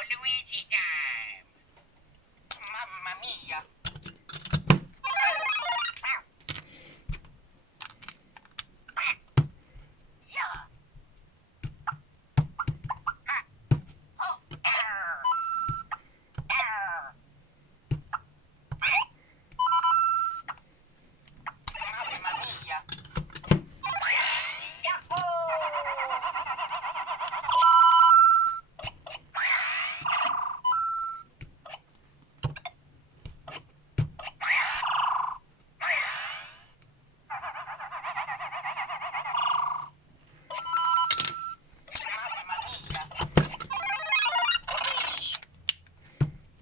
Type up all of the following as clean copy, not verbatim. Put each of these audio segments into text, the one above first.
Luigi time. Mamma mia. Yeah. Oh. Mamma mia. Mamma mia.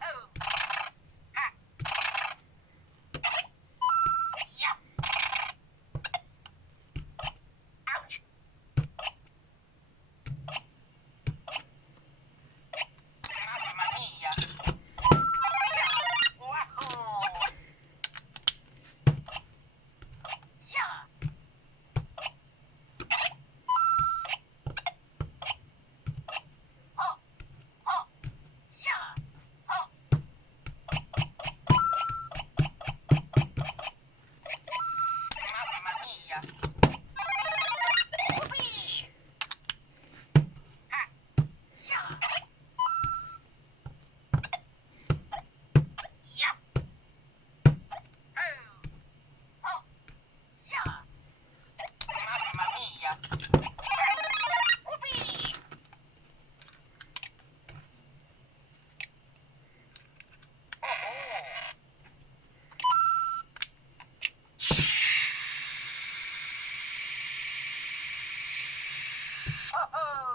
Oh. Ah. Yeah. Ouch. Mamma mia. Wow. Yeah. Oh. Oh. Yeah. Oh. Mamma mia. Whoopee. Ah. Yeah. Yeah. Oh. Oh. Yeah. Mamma mia. Whoopee. Oh. Oh. Oh.